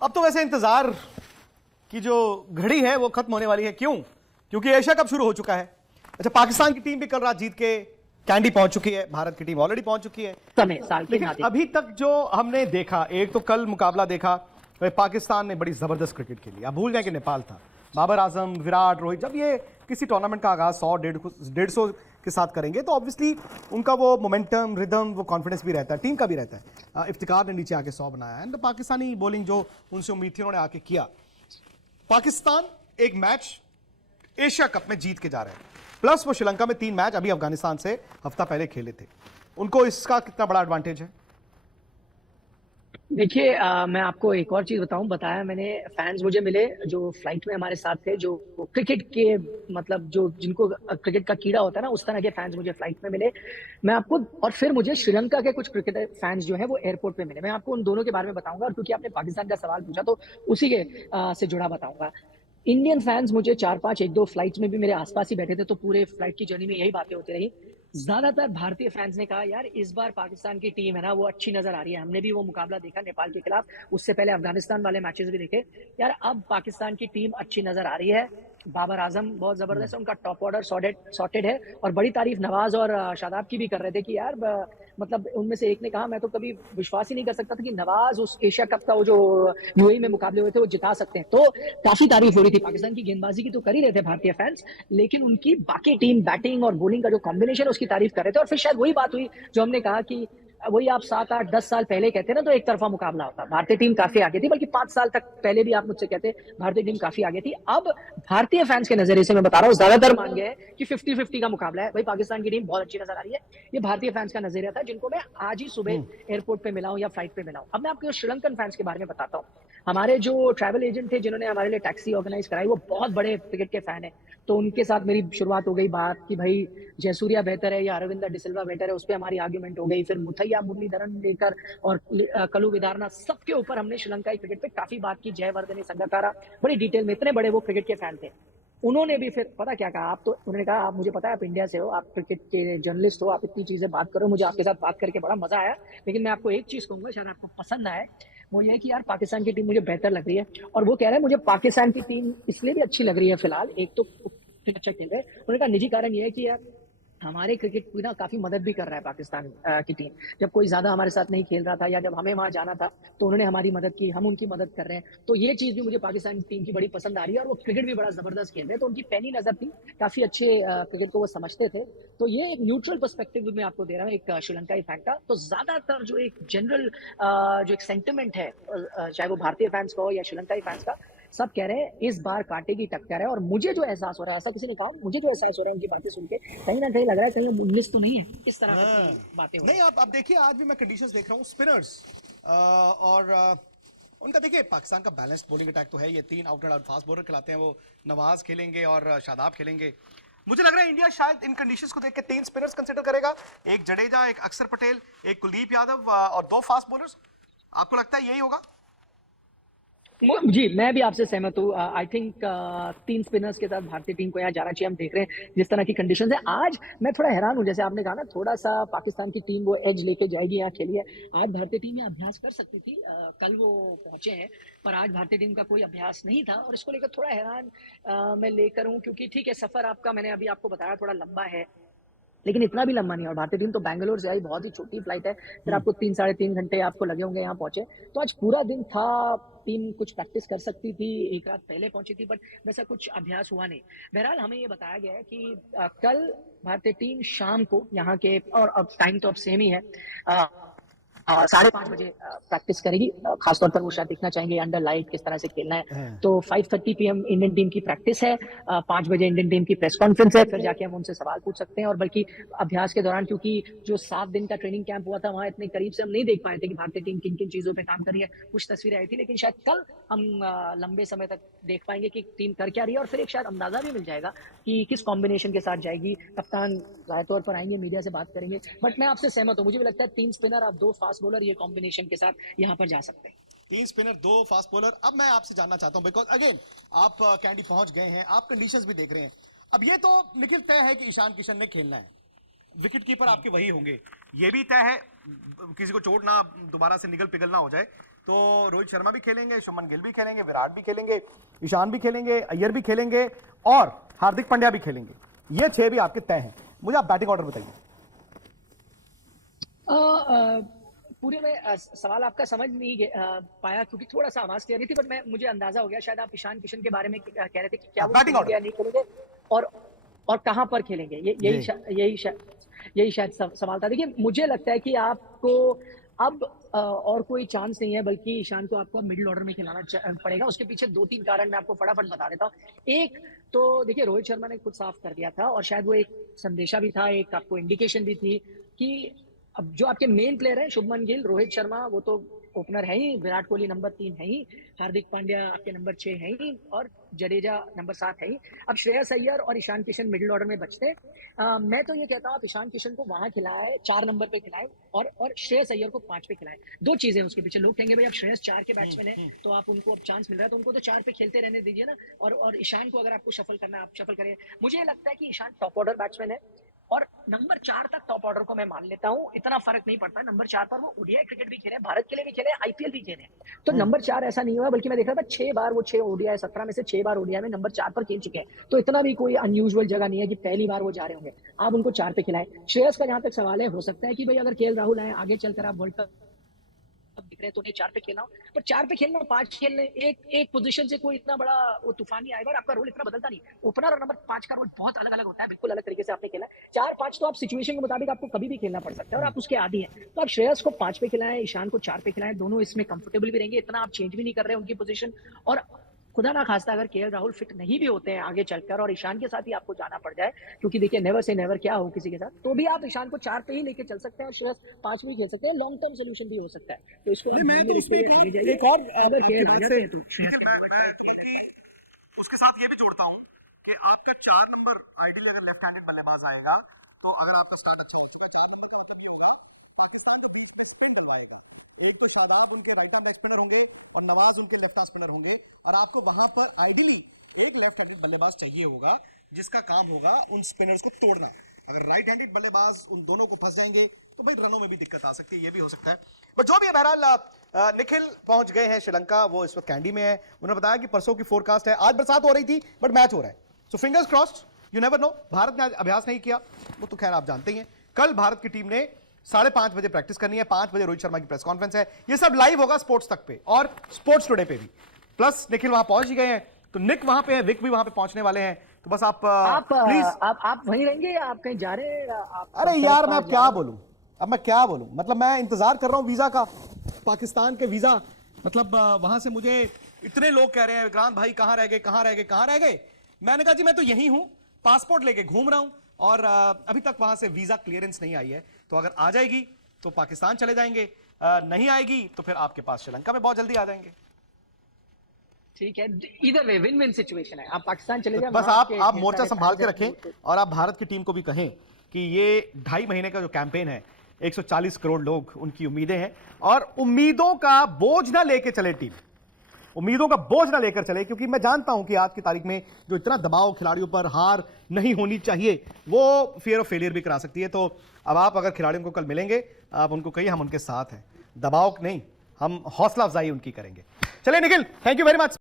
अब तो वैसे इंतजार की जो घड़ी है वो खत्म होने वाली है। क्यों? क्योंकि एशिया कप शुरू हो चुका है। अच्छा, पाकिस्तान की टीम भी कल रात जीत के कैंडी पहुंच चुकी है, भारत की टीम ऑलरेडी पहुंच चुकी है। समय साल के लेकिन नाते अभी तक जो हमने देखा, एक तो कल मुकाबला देखा, पाकिस्तान ने बड़ी जबरदस्त क्रिकेट खेली। आप भूल गए कि नेपाल था। बाबर आजम, विराट, रोहित, जब ये किसी टूर्नामेंट का आगाज 100-150 के साथ करेंगे तो ऑब्वियसली उनका वो मोमेंटम, रिदम, वो कॉन्फिडेंस भी रहता है, टीम का भी रहता है। इफ्तिकार ने नीचे आके 100 बनाया एंड पाकिस्तानी बॉलिंग जो उनसे उम्मीद थी उन्होंने आके किया। पाकिस्तान एक मैच एशिया कप में जीत के जा रहे हैं, प्लस वो श्रीलंका में 3 मैच अभी अफगानिस्तान से हफ्ता पहले खेले थे। उनको इसका कितना बड़ा एडवांटेज है? देखिए, मैं आपको एक और चीज बताया मैंने। फैंस मुझे मिले जो फ्लाइट में हमारे साथ थे, जो क्रिकेट के मतलब जो जिनको क्रिकेट का कीड़ा होता है ना, उस तरह के फैंस मुझे फ्लाइट में मिले। मैं आपको, और फिर मुझे श्रीलंका के कुछ क्रिकेट फैंस जो है वो एयरपोर्ट पे मिले। मैं आपको उन दोनों के बारे में बताऊंगा, और क्योंकि आपने पाकिस्तान का सवाल पूछा तो उसी के से जुड़ा बताऊंगा। इंडियन फैंस मुझे 4-5 1-2 फ्लाइट्स में भी मेरे आसपास ही बैठे थे, तो पूरे फ्लाइट की जर्नी में यही बातें होती रही। ज्यादातर भारतीय फैंस ने कहा, यार इस बार पाकिस्तान की टीम है ना वो अच्छी नजर आ रही है। हमने भी वो मुकाबला देखा नेपाल के खिलाफ, उससे पहले अफगानिस्तान वाले मैचेस भी देखे। यार अब पाकिस्तान की टीम अच्छी नजर आ रही है। बाबर आजम बहुत जबरदस्त है, उनका टॉप ऑर्डर सॉर्टेड है। और बड़ी तारीफ नवाज और शादाब की भी कर रहे थे कि यार मतलब उनमें से एक ने कहा, मैं तो कभी विश्वास ही नहीं कर सकता था कि नवाज उस एशिया कप का वो जो यूएई में मुकाबले हुए थे वो जिता सकते हैं। तो काफी तारीफ हो रही थी। पाकिस्तान की गेंदबाजी की तो कर ही रहे थे भारतीय फैंस, लेकिन उनकी बाकी टीम बैटिंग और बॉलिंग का जो कॉम्बिनेशन उसकी तारीफ कर रहे थे। और फिर शायद वही बात हुई जो हमने कहा कि वही आप 7-8-10 साल पहले कहते ना तो एक तरफा मुकाबला होता। भारतीय टीम काफी आगे थी, बल्कि 5 साल तक पहले भी आप मुझसे कहते भारतीय टीम काफी आगे थी। अब भारतीय फैंस के नजरिए से मैं बता रहा हूँ, ज्यादातर मान गए कि 50-50 का मुकाबला है। भाई पाकिस्तान की टीम बहुत अच्छी नजर आ रही है, ये भारतीय फैंस का नजरिया था, जिनको मैं आज ही सुबह एयरपोर्ट पे मिला हूँ या फ्लाइट पे मिला हूँ। अब मैं आपको श्रीलंकन फैंस के बारे में बताता हूँ। हमारे जो ट्रैवल एजेंट थे जिन्होंने हमारे लिए टैक्सी ऑर्गेनाइज कराई, वो बहुत बड़े क्रिकेट के फैन है। तो उनके साथ मेरी शुरुआत हो गई बात कि भाई जयसूर्या बेहतर है या अरविंदा डिसिल्वा बेहतर है, उस पर हमारी आर्ग्यूमेंट हो गई। फिर मुथैया मुरलीधरन लेकर और कलू विदारना, सबके ऊपर हमने श्रीलंकाई क्रिकेट पे काफी बात की। जयवर्धने संगकारा, बड़ी डिटेल में, इतने बड़े वो क्रिकेट के फैन थे। उन्होंने भी फिर पता क्या कहा, आप तो उन्होंने कहा, आप मुझे पता है आप इंडिया से हो, आप क्रिकेट के जर्नलिस्ट हो, आप इतनी चीजें बात करो, मुझे आपके साथ बात करके बड़ा मजा आया। लेकिन मैं आपको एक चीज कहूंगा, शायद आपको पसंद आए, वो ये है कि यार पाकिस्तान की टीम मुझे बेहतर लग रही है। और वो कह रहे हैं मुझे पाकिस्तान की टीम इसलिए भी अच्छी लग रही है फिलहाल, एक तो अच्छा खेल रहे हैं, उन्होंने कहा निजी कारण ये है कि यार हमारे क्रिकेट को ना काफी मदद भी कर रहा है पाकिस्तान की टीम। जब कोई ज्यादा हमारे साथ नहीं खेल रहा था या जब हमें वहां जाना था तो उन्होंने हमारी मदद की, हम उनकी मदद कर रहे हैं। तो ये चीज भी मुझे पाकिस्तान टीम की बड़ी पसंद आ रही है। और वो क्रिकेट भी बड़ा जबरदस्त खेल रहे हैं, तो उनकी पैनी नजर थी, काफी अच्छे क्रिकेट को वो समझते थे। तो ये एक न्यूट्रल पर्सपेक्टिव में आपको दे रहा हूँ एक श्रीलंकाई फैन का। तो ज्यादातर जो एक जनरल जो एक सेंटिमेंट है, चाहे वो भारतीय फैंस का हो या श्रीलंकाई फैंस का, सब कह रहे हैं इस बार काटेगी टक्कर है। और मुझे जो एहसास हो रहा है, ऐसा किसी ने कहा, मुझे जो एहसास हो रहा है उनकी बातें सुन के, कहीं ना कहीं लग रहा है कहीं 19 तो नहीं है, इस तरह की बातें हो रही नहीं, आप देखिए, आज भी मैं कंडीशंस देख रहा हूँ स्पिनर्स और उनका देखिए, पाकिस्तान का बैलेंस्ड बॉलिंग अटैक तो है। ये 3 out and out fast bowler खिलाते हैं, वो नवाज खेलेंगे और शादाब खेलेंगे। मुझे लग रहा है इंडिया शायद इन कंडीशंस को देख के 3 स्पिनर्स कंसीडर करेगा, एक जडेजा, एक अक्षर पटेल, एक कुलदीप यादव और 2 फास्ट बॉलर्स। आपको लगता है यही होगा? जी, मैं भी आपसे सहमत हूँ। आई थिंक 3 स्पिनर्स के साथ भारतीय टीम को यहाँ जाना चाहिए। हम देख रहे हैं जिस तरह की कंडीशंस है। आज मैं थोड़ा हैरान हूँ, जैसे आपने कहा ना, थोड़ा सा पाकिस्तान की टीम वो एज लेके जाएगी यहाँ खेली है। आज भारतीय टीम यहाँ अभ्यास कर सकती थी, कल वो पहुंचे हैं, पर आज भारतीय टीम का कोई अभ्यास नहीं था। और इसको लेकर थोड़ा हैरान मैं लेकर हूँ, क्योंकि ठीक है सफर आपका, मैंने अभी आपको बताया, थोड़ा लंबा है, लेकिन इतना भी लंबा नहीं है। और भारतीय टीम तो बैंगलोर से आई, बहुत ही छोटी फ्लाइट है, फिर आपको 3-3.5 घंटे आपको लगे होंगे यहाँ पहुंचे। तो आज पूरा दिन था, टीम कुछ प्रैक्टिस कर सकती थी, एक रात पहले पहुंची थी, बट वैसा कुछ अभ्यास हुआ नहीं। बहरहाल हमें ये बताया गया है कि कल भारतीय टीम शाम को यहाँ के, और अब टाइम तो अब सेम ही है, 5:30 बजे प्रैक्टिस करेगी। खासतौर पर वो शायद देखना चाहेंगे अंडर लाइट किस तरह से खेलना है। तो 5:30 PM इंडियन टीम की प्रैक्टिस है, 5 बजे इंडियन टीम की प्रेस कॉन्फ्रेंस है, फिर जाके हम उनसे सवाल पूछ सकते हैं। और बल्कि अभ्यास के दौरान, क्योंकि जो 7 दिन का ट्रेनिंग कैंप हुआ था, वहां इतने करीब से हम नहीं देख पाए थे कि भारतीय टीम किन किन चीजों पर काम कर रही है। कुछ तस्वीरें आई थी, लेकिन शायद कल हम लंबे समय तक देख पाएंगे कि टीम कर क्या रही है। और फिर एक शायद अंदाजा भी मिल जाएगा कि किस कॉम्बिनेशन के साथ जाएगी। कप्तान जाहिर तौर पर आएंगे, मीडिया से बात करेंगे। बट मैं आपसे सहमत हूँ, मुझे भी लगता है 3 स्पिनर और 2 फास्ट बॉलर, ये कॉम्बिनेशन के साथ यहाँ पर जा सकते हैं। 3 स्पिनर 2 फास्ट बॉलर। अब मैं आपसे जानना चाहता हूं, बिकॉज अगेन आप कैंडी पहुंच गए हैं, आप कंडीशंस भी देख रहे हैं। अब ये तो निखिल तय है कि ईशान किशन ने खेलना है, विकेट कीपर आपके वही होंगे, ये भी तय है, किसी को चोट ना दोबारा से निगल पिघल ना हो जाए, तो रोहित शर्मा भी खेलेंगे, शुभमन गिल भी खेलेंगे, विराट भी खेलेंगे, ईशान भी खेलेंगे, अय्यर भी खेलेंगे और हार्दिक पांड्या भी खेलेंगे। ये 6 भी आपके तय हैं। मुझे आप बैटिंग ऑर्डर बताइए। पूरे में सवाल आपका समझ नहीं पाया क्योंकि थोड़ा सा आवाज क्लियर नहीं थी, बट मुझे अंदाजा हो गया शायद आप ईशान किशन के बारे में कह रहे थे कि क्या वो बैटिंग खेलेंगे या ऑर्डर नहीं खेलेंगे और कहां पर खेलेंगे। यही शायद सवाल था। देखिए, मुझे लगता है कि आपको अब और कोई चांस नहीं है, बल्कि ईशान को आपको मिडिल ऑर्डर में खिलाना पड़ेगा। उसके पीछे 2-3 कारण मैं आपको फटाफट बता देता हूँ। एक तो देखिए, रोहित शर्मा ने खुद साफ कर दिया था और शायद वो एक संदेशा भी था, एक आपको इंडिकेशन भी थी कि अब जो आपके मेन प्लेयर हैं शुभमन गिल, रोहित शर्मा, वो तो ओपनर है ही, विराट कोहली नंबर 3 है ही, हार्दिक पांड्या आपके नंबर 6 है ही और जडेजा नंबर 7 है ही। अब श्रेयस अय्यर और ईशान किशन मिडिल ऑर्डर में बचते। मैं तो ये कहता हूँ आप ईशान किशन को वहां खिलाए, 4 नंबर पे खिलाए और श्रेयस अय्यर को 5 पे खिलाए। 2 चीजें उसके पीछे। लोग कहेंगे भाई अब श्रेयस 4 के बैट्समैन है तो आप उनको अब चांस मिल रहा है तो उनको तो 4 पे खेलते रहने दीजिए ना, और ईशान को अगर आपको शफल करना है आप शफल करें। मुझे लगता है कि ईशान टॉप ऑर्डर बैट्समैन है और नंबर 4 तक टॉप ऑर्डर को मैं मान लेता हूं, इतना फर्क नहीं पड़ता। नंबर 4 पर वो ओडीआई क्रिकेट भी खेले, भारत के लिए भी खेले, आईपीएल भी खेले, तो नंबर 4 ऐसा नहीं हुआ। बल्कि मैं देख रहा था 6 बार वो 6 ओडीआई 17 में से 6 बार ओडीआई में नंबर 4 पर खेल चुके हैं, तो इतना भी कोई अनयूजुअल जगह नहीं है कि पहली बार वो जा रहे होंगे। आप उनको 4 पे खिलाएं। श्रेयस का जहां तक सवाल है, हो सकता है कि भाई अगर केएल राहुल आए आगे चलकर आप वर्ल्ड कप दिख रहे हैं तो उन्हें 4 पे खेलना हो, पर 4 पे खेलना 5 खेलने एक पोजीशन से कोई इतना बड़ा वो तूफानी आएगा और आपका रोल इतना बदलता नहीं। ओपनर और नंबर 5 का रोल बहुत अलग अलग होता है, बिल्कुल अलग तरीके से आपने खेला। 4-5 तो आप सिचुएशन के मुताबिक आपको कभी भी खेलना पड़ सकता है और आप उसके आदी हैं। तो आप श्रेयस को 5 पे खिलाएं, ईशान को 4 पे खिलाएं, दोनों इसमें कंफर्टेबल भी रहेंगे, इतना आप चेंज भी नहीं कर रहे हैं उनकी पोजीशन। और खुदा ना खास्ता अगर केएल राहुल फिट नहीं भी होते हैं आगे चलकर और ईशान के साथ ही आपको जाना पड़ जाए, क्योंकि देखिए नेवर से नेवर क्या हो किसी के साथ, तो भी आप ईशान को 4 पे ही लेके चल सकते हैं और श्रेयस 5 में खेल सकते हैं। लॉन्ग टर्म सोल्यूशन भी हो सकता है। तो इसको मैं तो इसमें एक और अगर केएल आ जाते हैं तो उसके साथ ये भी जोड़ता हूँ कि आपका 4 नंबर आइडियली अगर लेफ्ट हैंडेड बल्लेबाज आएगा तो अगर आपका स्टार्ट अच्छा हो, 4 नंबर का मतलब ये होगा पाकिस्तान तो बीच में स्पिन डलवाएगा। एक तो शादाब उनके राइट आर्म लेग स्पिनर होंगे और नवाज उनके लेफ्ट आर्म स्पिनर होंगे और आपको वहां पर आइडियली एक लेफ्ट हैंडेड बल्लेबाज चाहिए होगा जिसका काम होगा उन स्पिनर्स को तोड़ना। अगर राइट हैंडेड बल्लेबाज उन दोनों को फंस जाएंगे तो भाई रनों में भी दिक्कत आ सकती है, ये भी हो सकता है। बट जो भी है, बहरहाल निखिल पहुंच गए हैं श्रीलंका, वो इस वक्त कैंडी में है। उन्होंने बताया कि परसों की फोरकास्ट है, आज बरसात हो रही थी बट मैच हो रहा है, so fingers crossed, you never know. Bharat ने आज अभ्यास नहीं किया, वो तो खैर आप जानते ही हैं। कल भारत की टीम ने 5:30 बजे प्रैक्टिस करनी है, 5 बजे रोहित शर्मा की प्रेस कॉन्फ्रेंस है। ये सब लाइव होगा स्पोर्ट्स तक पे और स्पोर्ट्स टुडे पे भी। प्लस निखिल वहां पहुंच ही गए हैं, तो निक वहां पे है, विक भी वहां पे पहुंचने वाले हैं, तो बस आप प्लीज आप वहीं रहेंगे या आप कहीं जा रहे हैं? अरे यार मैं अब क्या बोलूं, मतलब मैं इंतजार कर रहा हूं वीजा का, पाकिस्तान के वीजा। मतलब वहां से मुझे इतने लोग कह रहे हैं विक्रांत भाई कहां रह गए। मैंने कहा जी मैं तो यहीं हूं, पासपोर्ट लेके घूम रहा हूं और अभी तक वहां से वीजा क्लियरेंस नहीं आई है। तो अगर आ जाएगी तो पाकिस्तान चले जाएंगे, नहीं आएगी तो फिर आपके पास श्रीलंका में बहुत जल्दी आ जाएंगे। ठीक है, इधर वे विन विन सिचुएशन है। आप पाकिस्तान चले जाए, बस आप मोर्चा संभाल के रखें और आप भारत की टीम को भी कहें कि ये 2.5 महीने का जो कैंपेन है, 140 करोड़ लोग, उनकी उम्मीदें हैं और उम्मीदों का बोझ ना लेके चले टीम, उम्मीदों का बोझ ना लेकर चले, क्योंकि मैं जानता हूं कि आज की तारीख में जो इतना दबाव खिलाड़ियों पर, हार नहीं होनी चाहिए, वो फियर ऑफ फेलियर भी करा सकती है। तो अब आप अगर खिलाड़ियों को कल मिलेंगे, आप उनको कहिए हम उनके साथ हैं, दबाव नहीं, हम हौसला अफजाई उनकी करेंगे। चलिए Nikhil, thank you very much.